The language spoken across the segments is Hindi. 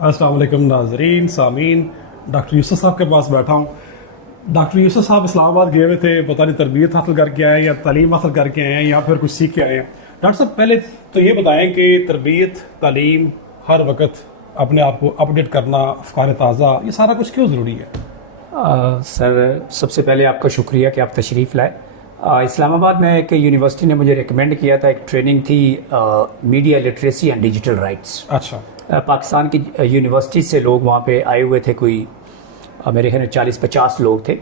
अस्सलाम वालेकुम नाज़रीन सामीन। डॉक्टर यूसुफ साहब के पास बैठा हूँ। डॉक्टर यूसुफ साहब इस्लामाबाद गए हुए थे, पता नहीं तरबियत हासिल करके आए या तालीम हासिल करके आए हैं या फिर कुछ सीख के आए हैं। डॉक्टर साहब पहले तो ये बताएं कि तरबियत तालीम हर वक्त अपने आप को अपडेट करना, अफकार ताज़ा, ये सारा कुछ क्यों ज़रूरी है? सर सबसे पहले आपका शुक्रिया कि आप तशरीफ़ लाए। इस्लामाबाद में एक यूनिवर्सिटी ने मुझे रिकमेंड किया था, एक ट्रेनिंग थी media literacy and digital rights. अच्छा। पाकिस्तान की यूनिवर्सिटी से लोग वहाँ पे आए हुए थे, कोई मेरे ख्याल में 40-50 लोग थे,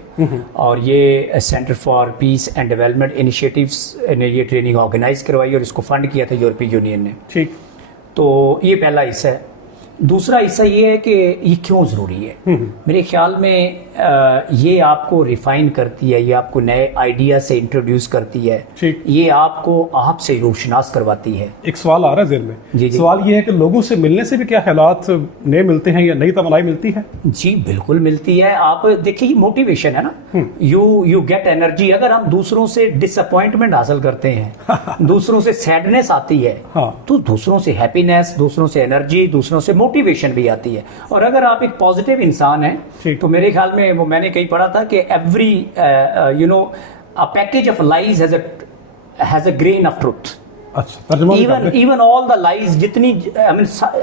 और ये centre for piece and development initiatives ने ये ट्रेनिंग ऑर्गेनाइज करवाई और इसको फंड किया था यूरोपीय यूनियन ने। ठीक। तो ये पहला हिस्सा है। दूसरा हिस्सा ये है कि ये क्यों ज़रूरी है। मेरे ख्याल में ये आपको रिफाइन करती है, ये आपको नए आइडिया से इंट्रोड्यूस करती है, ये आपको आपसे रोशनास करवाती है। एक सवाल आ रहा है ज़हन में। जी। सवाल ये है कि लोगों से मिलने से भी क्या ख्यालात नए मिलते हैं या नई तमन्नाएं मिलती है? जी बिल्कुल मिलती है। आप देखिए, ये मोटिवेशन है ना, यू गेट एनर्जी। अगर हम दूसरों से डिसअपॉइंटमेंट हासिल करते हैं, दूसरों से सैडनेस आती है, तो दूसरों से हैप्पीनेस, दूसरों से एनर्जी, दूसरों से मोटिवेशन भी आती है। और अगर आप एक पॉजिटिव इंसान हैं तो मेरे ख्याल में वो मैंने कहीं पढ़ा था कि every a package of lies has a grain of truth. Even all the lies, जितनी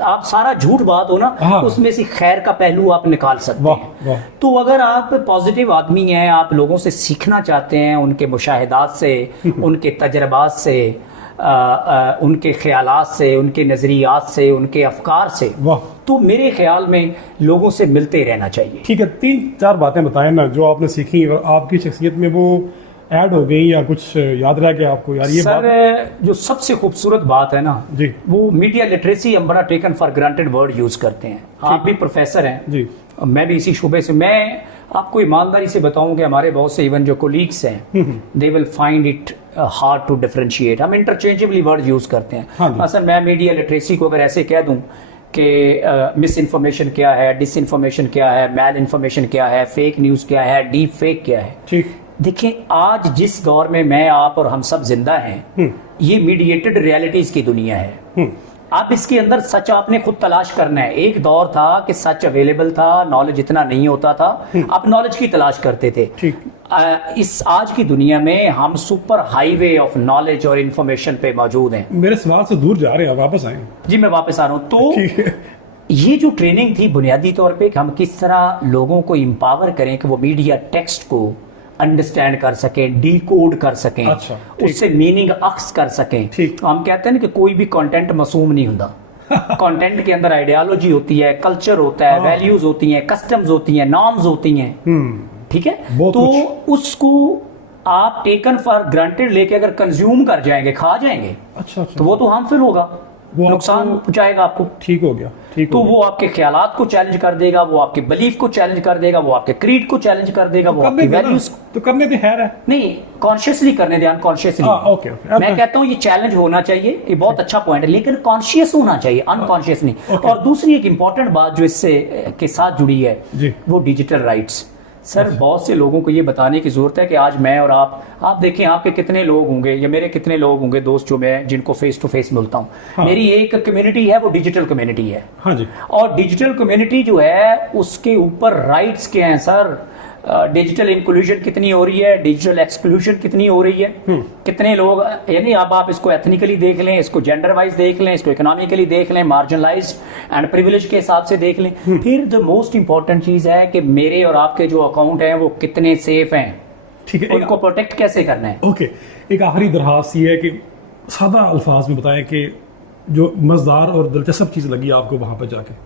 आप सारा झूठ बात हो ना, उसमें से खैर का पहलू आप निकाल सकते हैं। तो अगर आप पॉजिटिव आदमी हैं, आप लोगों से सीखना चाहते हैं, उनके मुशाहिदात से, उनके तजर्बात से, उनके ख्यालात से, उनके नजरियात से, उनके अफकार से, तो मेरे ख्याल में लोगों से मिलते रहना चाहिए। ठीक है, 3-4 बातें बताएं ना जो आपने सीखी और आपकी शख्सियत में वो ऐड हो गई या कुछ याद रह गया आपको? यार ये सर जो सबसे खूबसूरत बात है ना जी, वो मीडिया लिटरेसी। हम बड़ा taken for granted word use करते हैं। आप भी प्रोफेसर हैं जी, मैं भी इसी शुबे से। मैं आपको ईमानदारी से बताऊं कि हमारे बहुत से इवन जो कोलीग्स हैं, they will find it hard to differentiate. हम इंटरचेंजेबली वर्ड यूज करते हैं। मसलन मैं मीडिया लिटरेसी को अगर ऐसे कह दूं कि मिस इन्फॉर्मेशन क्या है, डिस इन्फॉर्मेशन क्या है, मैल इन्फॉर्मेशन क्या है, फेक न्यूज क्या है, डीप फेक क्या है। ठीक। देखिए, आज जिस दौर में मैं, आप और हम सब जिंदा हैं, ये मीडिएटेड रियलिटीज की दुनिया है। आप इसके अंदर सच आपने खुद तलाश करना है। एक दौर था कि सच अवेलेबल था, नॉलेज इतना नहीं होता था, आप नॉलेज की तलाश करते थे। ठीक। इस आज की दुनिया में हम सुपर हाईवे ऑफ नॉलेज और इंफॉर्मेशन पे मौजूद हैं। मेरे सवाल से दूर जा रहे हैं, वापस आए। जी मैं वापस आ रहा हूँ। तो ये जो ट्रेनिंग थी बुनियादी तौर पे कि हम किस तरह लोगों को एम्पावर करें कि वो मीडिया टेक्स्ट को अंडरस्टैंड कर सकें, डीकोड कर सकें। अच्छा, उससे मीनिंग अक्स कर सकें। हम कहते हैं ना कि कोई भी कंटेंट मासूम नहीं होता। कंटेंट के अंदर आइडियोलॉजी होती है, कल्चर होता है, वैल्यूज होती हैं, कस्टम्स होती हैं, नॉर्म्स होती हैं। ठीक है, तो उसको आप टेकन फॉर ग्रांटेड लेके अगर कंज्यूम कर जाएंगे, खा जाएंगे, अच्छा, तो वो तो हार्मफुल होगा, वो नुकसान पहुंचाएगा आपको। ठीक हो गया। ठीक तो वो आपके ख्यालात को चैलेंज कर देगा, वो आपके बिलीफ को चैलेंज कर देगा, वो आपके क्रीड को चैलेंज कर देगा, वो आपकी वैल्यूज तो करने दे है नहीं, कॉन्शियसली करने दे, अनकॉन्शियसली। मैं कहता हूँ ये चैलेंज होना चाहिए, ये बहुत अच्छा पॉइंट है, लेकिन कॉन्शियस होना चाहिए, अनकॉन्शियस नहीं। और दूसरी एक इंपॉर्टेंट बात जो इससे के साथ जुड़ी है, वो डिजिटल राइट्स। सर बहुत से लोगों को ये बताने की जरूरत है कि आज मैं और आप देखें, आपके कितने लोग होंगे या मेरे कितने लोग होंगे दोस्त जो मैं जिनको फेस टू फेस मिलता हूँ। मेरी एक कम्युनिटी है, वो डिजिटल कम्युनिटी है। हाँ जी। और डिजिटल कम्युनिटी जो है उसके ऊपर राइट्स क्या हैं सर? डिजिटल इंक्लूजन कितनी हो रही है, डिजिटल एक्सक्लूजन कितनी हो रही है, कितने लोग, यानी अब आप इसको एथनिकली देख लें, इसको जेंडर वाइज देख लें, इसको इकोनॉमिकली देख लें, मार्जिनलाइज्ड एंड प्रिविलेज के हिसाब से देख लें। फिर जो मोस्ट इंपॉर्टेंट चीज है कि मेरे और आपके जो अकाउंट हैं वो कितने सेफ हैं। ठीक है, उनको प्रोटेक्ट कैसे करना है। ओके, एक आखिरी दरखास्त ये है कि सादा अल्फाज में बताएं कि जो मजेदार और दिलचस्प चीज लगी आपको वहां पर जाके।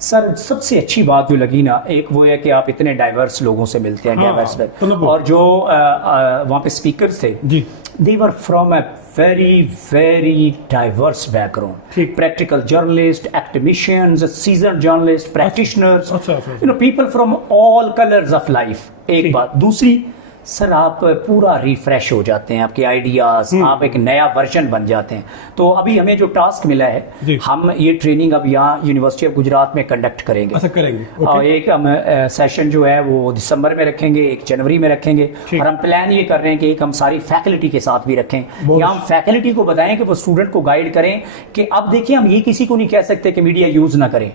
सर सबसे अच्छी बात जो लगी ना, एक वो है कि आप इतने डाइवर्स लोगों से मिलते हैं, डाइवर्स और जो वहाँ पे स्पीकर्स थे जी, they were from a very very diverse background. Practical journalist, activists, seasoned journalist, practitioners, you know, people from all colours of life. एक बात। दूसरी, सर आप पूरा रिफ्रेश हो जाते हैं, आपके आइडियाज, आप एक नया वर्जन बन जाते हैं। तो अभी हमें जो टास्क मिला है, हम ये ट्रेनिंग अब यहाँ यूनिवर्सिटी ऑफ गुजरात में कंडक्ट करेंगे। अच्छा, करेंगे। और एक हम सेशन जो है वो दिसंबर में रखेंगे, एक जनवरी में रखेंगे, और हम प्लान ये कर रहे हैं कि एक हम सारी फैकल्टी के साथ भी रखें, या हम फैकल्टी को बताएं कि वो स्टूडेंट को गाइड करें कि अब देखिए हम ये किसी को नहीं कह सकते कि मीडिया यूज ना करें।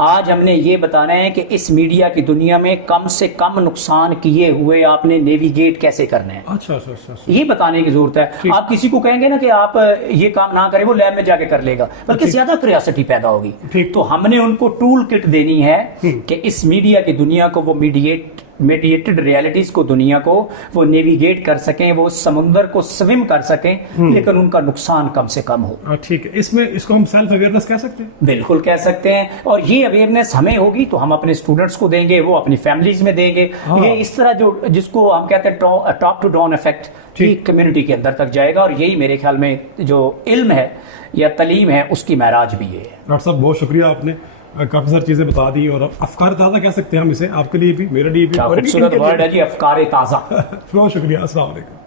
आज हमने ये बताना है कि इस मीडिया की दुनिया में कम से कम नुकसान किए हुए आपने नेविगेट कैसे करना है। अच्छा अच्छा अच्छा। ये बताने की जरूरत है। आप किसी को कहेंगे ना कि आप ये काम ना करें, वो लैब में जाके कर लेगा, बल्कि ज्यादा क्यूरियोसिटी पैदा होगी। तो हमने उनको टूल किट देनी है कि इस मीडिया की दुनिया को वो मेडिएटेड रियलिटीज को, दुनिया को वो नेविगेट कर सकें, वो समुद्र को स्विम कर सकें, लेकिन उनका नुकसान कम से कम हो। ठीक है, इसमें इसको हम सेल्फ अवेयरनेस कह सकते हैं। बिल्कुल कह सकते हैं। और ये अवेयरनेस हमें होगी तो हम अपने स्टूडेंट्स को देंगे, वो अपनी फैमिलीज में देंगे। ये इस तरह जो जिसको हम कहते हैं top to down effect, community के अंदर तक जाएगा। और यही मेरे ख्याल में जो इल्म है या तालीम है उसकी महराज भी है। डॉक्टर साहब बहुत शुक्रिया, आपने काफी सारी चीजें बता दी। और अफकार ताज़ा कह सकते हैं हम इसे, आपके लिए भी, मेरे लिए भी। खूबसूरत वर्ड है जी, अफकार ताज़ा। बहुत शुक्रिया, अस्सलाम वालेकुम।